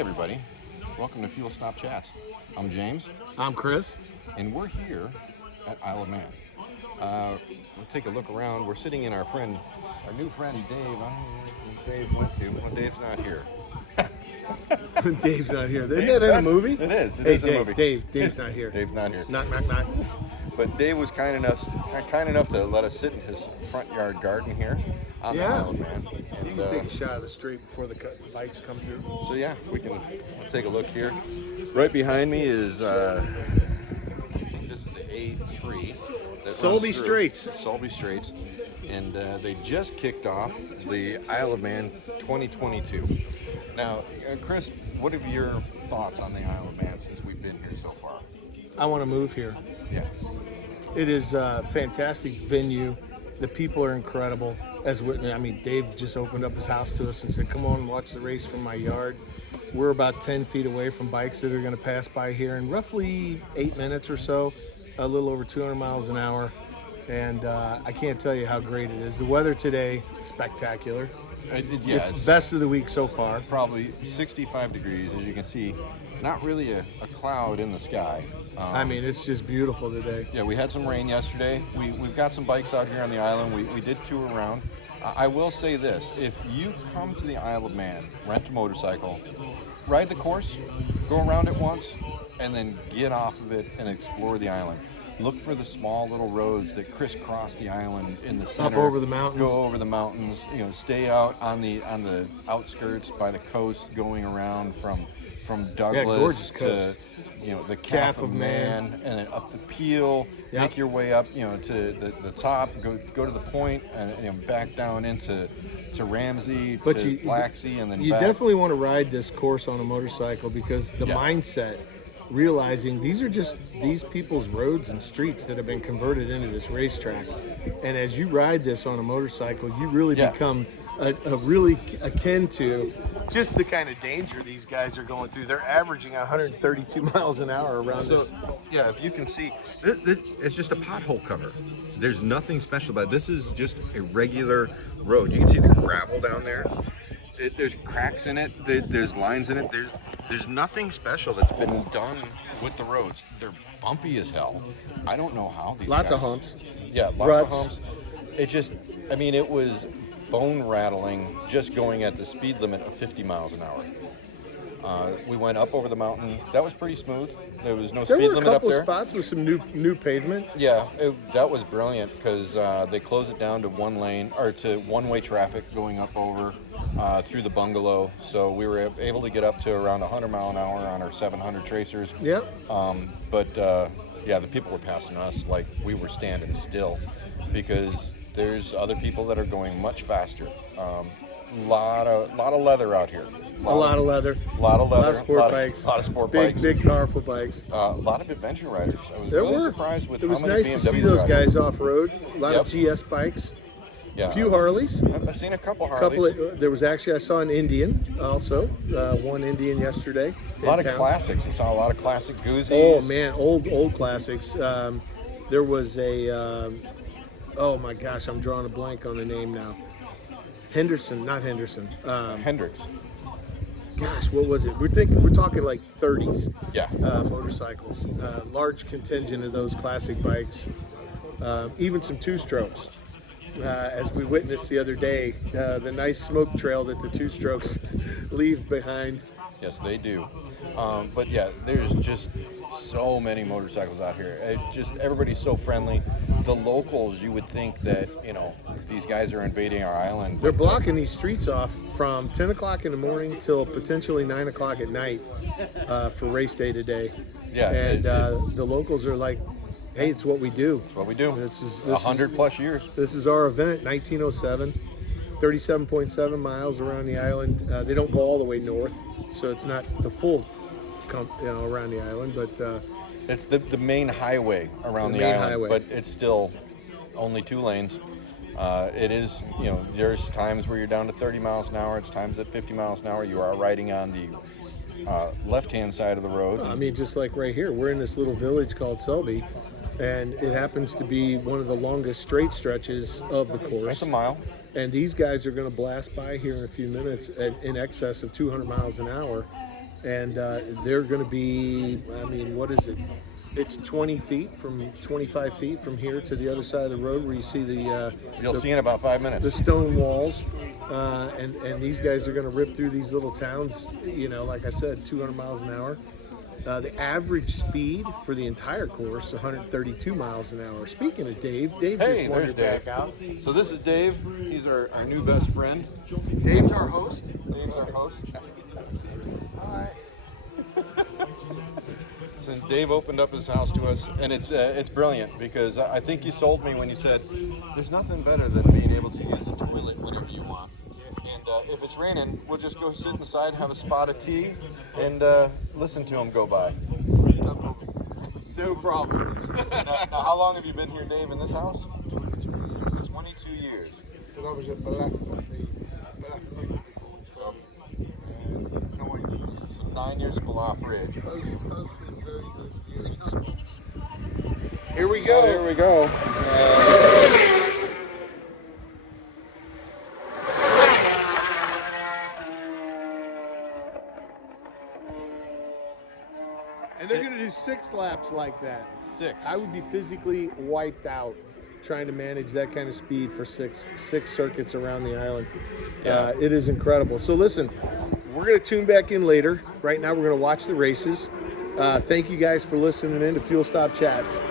everybody. Welcome to Fuel Stop Chats. I'm James, I'm Chris. and we're here at Isle of Man. We'll take a look around. We're sitting in our new friend Dave. I don't know where Dave went to. Well, Dave's not here. Dave's not here. Isn't Dave's that in a not- movie? It is. It Hey, is a movie. Dave's not here. Dave's not here. Knock, knock, knock. But Dave was kind enough to let us sit in his front yard garden here on the Yeah. Isle of Man. You can take a shot of the street before the bikes come through. So yeah, we'll take a look here. Right behind me is I think this is the A3. that Sulby runs through Straits. Sulby Straits, and they just kicked off the Isle of Man 2022. Now, Chris, what are your thoughts on the Isle of Man since we've been here so far? I want to move here. Yeah. It is a fantastic venue. The people are incredible. Dave just opened up his house to us and said, come on and watch the race from my yard. We're about 10 feet away from bikes that are going to pass by here in roughly 8 minutes or so, a little over 200 miles an hour. And I can't tell you how great it is. The weather today, spectacular. It's best of the week so far. Probably 65 degrees, as you can see. Not really a cloud in the sky. It's just beautiful today. Yeah, we had some rain yesterday. We've got some bikes out here on the island. We did tour around. I will say this. If you come to the Isle of Man, rent a motorcycle, ride the course, go around it once, and then get off of it and explore the island. Look for the small little roads that crisscross the island in the center. Up over the mountains. Go over the mountains. Stay out on the outskirts by the coast, going around from Douglas gorgeous to the Calf of Man, and then up the Peel. Yep. Make your way up to the top. Go to the point, and back down into Ramsey, to Flaxsea, and then you back. definitely want to ride this course on a motorcycle because the Yeah. mindset, realizing these are just these people's roads and streets that have been converted into this racetrack, and as you ride this on a motorcycle, you really Yeah. become a really akin to just the kind of danger these guys are going through. They're averaging 132 miles an hour around this. Yeah, if you can see, it's just a pothole cover. There's nothing special about it. This is just a regular road. You can see the gravel down there. There's cracks in it. There's lines in it. There's nothing special that's been done with the roads. They're bumpy as hell. I don't know how these Lots of guys- humps. Yeah, lots Ruts. of humps. It was bone rattling just going at the speed limit of 50 miles an hour. We went up over the mountain. That was pretty smooth. There was no There speed were a limit up couple there. spots with some new pavement. Yeah, that was brilliant because they closed it down to one-way traffic going up over through the bungalow. So we were able to get up to around 100 mile an hour on our 700 tracers. Yep. The people were passing us like we were standing still because there's other people that are going much faster. Lot of leather out here. A lot of leather. A lot of leather. A lot of sport bikes. A lot of sport big, bikes. Big, powerful bikes. A lot of adventure riders. I was There really were. surprised with It was how many nice BMWs to see those riding. guys off road. A lot Yep. of GS bikes. Yeah. A few Harleys. I've seen a couple Harleys. There was actually, I saw an Indian also. One Indian yesterday. A lot in of town. classics. I saw a lot of classic Goozies. Oh man, old classics. There was a. Oh my gosh, I'm drawing a blank on the name now. Not Henderson. Hendrix. Gosh, what was it? We're talking like 30s. Yeah. Motorcycles. Large contingent of those classic bikes. Even some two-strokes. As we witnessed the other day, the nice smoke trail that the two-strokes leave behind. Yes, they do. But yeah, there's just so many motorcycles out here. Everybody's so friendly. The locals, you would think that these guys are invading our island. They're blocking these streets off from 10 o'clock in the morning till potentially 9 o'clock at night for race day today. Yeah, And the locals are like, hey, it's what we do. That's what we do. This is 100 plus years. This is our event, 1907. 37.7 miles around the island. They don't go all the way north, so it's not the full around the island, but It's the main highway around the main island, highway. but it's still only 2 lanes. It is, there's times where you're down to 30 miles an hour. It's times at 50 miles an hour. You are riding on the left-hand side of the road. just like right here, we're in this little village called Selby, and it happens to be one of the longest straight stretches of the course. That's a mile. And these guys are going to blast by here in a few minutes at in excess of 200 miles an hour. and they're going to be. I mean, what is it? It's 25 feet from here to the other side of the road where you see You'll see in about 5 minutes. the stone walls, and these guys are going to rip through these little towns. You know, like I said, 200 miles an hour. The average speed for the entire course, 132 miles an hour. Speaking of Dave, Hey, just there's wandered Dave. back out. So this is Dave. He's our new best friend. Dave's our host. Dave's our host. So Dave opened up his house to us, and it's brilliant because I think you sold me when you said there's nothing better than being able to use the toilet whenever you want. And if it's raining, we'll just go sit inside, have a spot of tea, and listen to them go by. No problem. Now, how long have you been here, Dave, in this house? 22 years. But I was at Balaf Ridge before, so no idea. So 9 years at Balaf Ridge. Both been very good viewing spots. Here we So go. here we go. And they're going to do 6 laps like that. 6. I would be physically wiped out trying to manage that kind of speed for six circuits around the island. Yeah. It is incredible. So listen, we're going to tune back in later. Right now we're going to watch the races. Thank you guys for listening in to Fuel Stop Chats.